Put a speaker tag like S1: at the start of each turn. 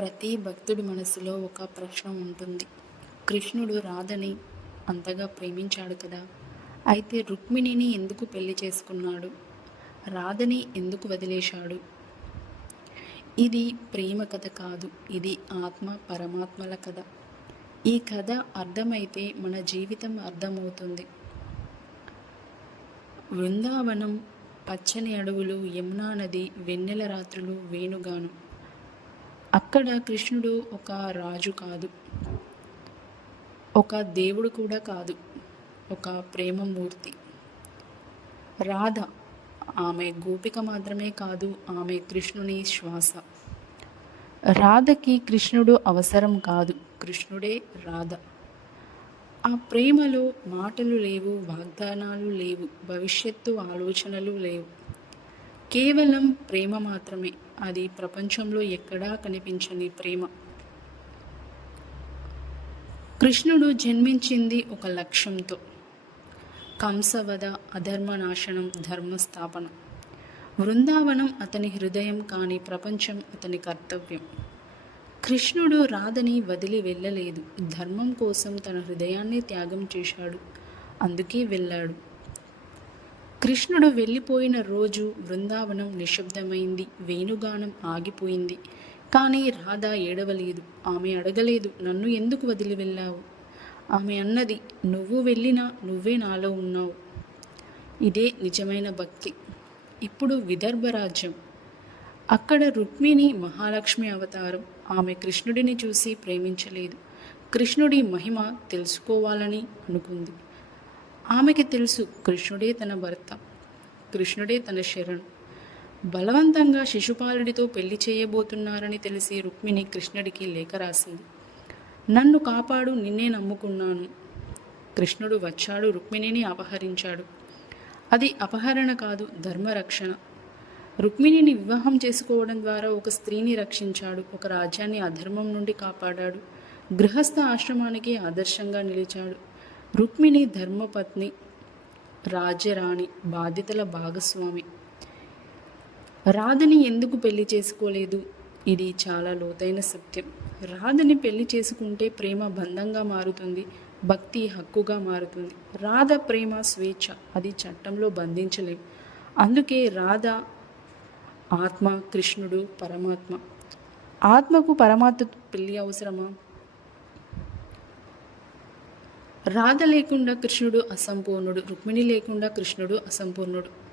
S1: ప్రతి భక్తుడి మనసులో ఒక ప్రశ్న ఉంటుంది. కృష్ణుడు రాధని అంతగా ప్రేమించాడు కదా. అయితే రుక్మిణిని ఎందుకు పెళ్ళి చేసుకున్నాడు? రాధని ఎందుకు వదిలేశాడు? ఇది ప్రేమ కథ కాదు. ఇది ఆత్మ పరమాత్మల కథ. ఈ కథ అర్థమైతే మన జీవితం అర్థమవుతుంది. బృందావనం పచ్చని అడవులు యమునా నది వెన్నెల రాత్రులు వేణుగానం. అక్కడ కృష్ణుడు ఒక రాజు కాదు. ఒక దేవుడు కూడా కాదు. ఒక ప్రేమమూర్తి. రాధ ఆమె గోపిక మాత్రమే కాదు ఆమె కృష్ణుని శ్వాస. రాధకి కృష్ణుడు అవసరం కాదు. కృష్ణుడే రాధ. ఆ ప్రేమలో మాటలు లేవు వాగ్దానాలు లేవు భవిష్యత్తు ఆలోచనలు లేవు. కేవలం ప్రేమ మాత్రమే. అది ప్రపంచంలో ఎక్కడా కనిపించని ప్రేమ. కృష్ణుడు జన్మించింది ఒక లక్ష్యంతో. కంసవద అధర్మనాశనం ధర్మస్థాపన. బృందావనం అతని హృదయం కాని ప్రపంచం అతని కర్తవ్యం. కృష్ణుడు రాధని వదిలి వెళ్ళలేదు. ధర్మం కోసం తన హృదయాన్ని త్యాగం చేశాడు. అందుకే వెళ్ళాడు. కృష్ణుడు వెళ్ళిపోయిన రోజు బృందావనం నిశ్శబ్దమైంది. వేణుగానం ఆగిపోయింది. కానీ రాధ ఏడవలేదు. ఆమె అడగలేదు నన్ను ఎందుకు వదిలి వెళ్ళావు? ఆమె అన్నది నువ్వు వెళ్ళినా నువ్వే నాలో ఉన్నావు. ఇదే నిజమైన భక్తి. ఇప్పుడు విదర్భ రాజ్యం. అక్కడ రుక్మిణి మహాలక్ష్మి అవతారం. ఆమె కృష్ణుడిని చూసి ప్రేమించలేదు. కృష్ణుడి మహిమ తెలుసుకోవాలని అనుకుంది. ఆమెకి తెలుసు కృష్ణుడే తన భర్త కృష్ణుడే తన శరణు. బలవంతంగా శిశుపాలుడితో పెళ్ళి చేయబోతున్నారని తెలిసి రుక్మిణి కృష్ణుడికి లేఖ రాసింది. నన్ను కాపాడు నిన్నే నమ్ముకున్నాను. కృష్ణుడు వచ్చాడు రుక్మిణిని అపహరించాడు. అది అపహరణ కాదు ధర్మరక్షణ. రుక్మిణిని వివాహం చేసుకోవడం ద్వారా ఒక స్త్రీని రక్షించాడు ఒక రాజ్యాన్ని అధర్మం నుండి కాపాడాడు. గృహస్థ ఆశ్రమానికి ఆదర్శంగా నిలిచాడు. రుక్మిణి ధర్మపత్ని రాజ్యరాణి బాధ్యతల భాగస్వామి. రాధని ఎందుకు పెళ్ళి చేసుకోలేదు? ఇది చాలా లోతైన సత్యం. రాధని పెళ్ళి చేసుకుంటే ప్రేమ బంధంగా మారుతుంది భక్తి హక్కుగా మారుతుంది. రాధ ప్రేమ స్వేచ్ఛ అది చట్టంలో బంధించలేం. అందుకే రాధ ఆత్మ కృష్ణుడు పరమాత్మ. ఆత్మకు పరమాత్మ పెళ్ళి అవసరమా? రాధ లేకుండా కృష్ణుడు అసంపూర్ణుడు రుక్మిణి లేకుండా కృష్ణుడు అసంపూర్ణుడు.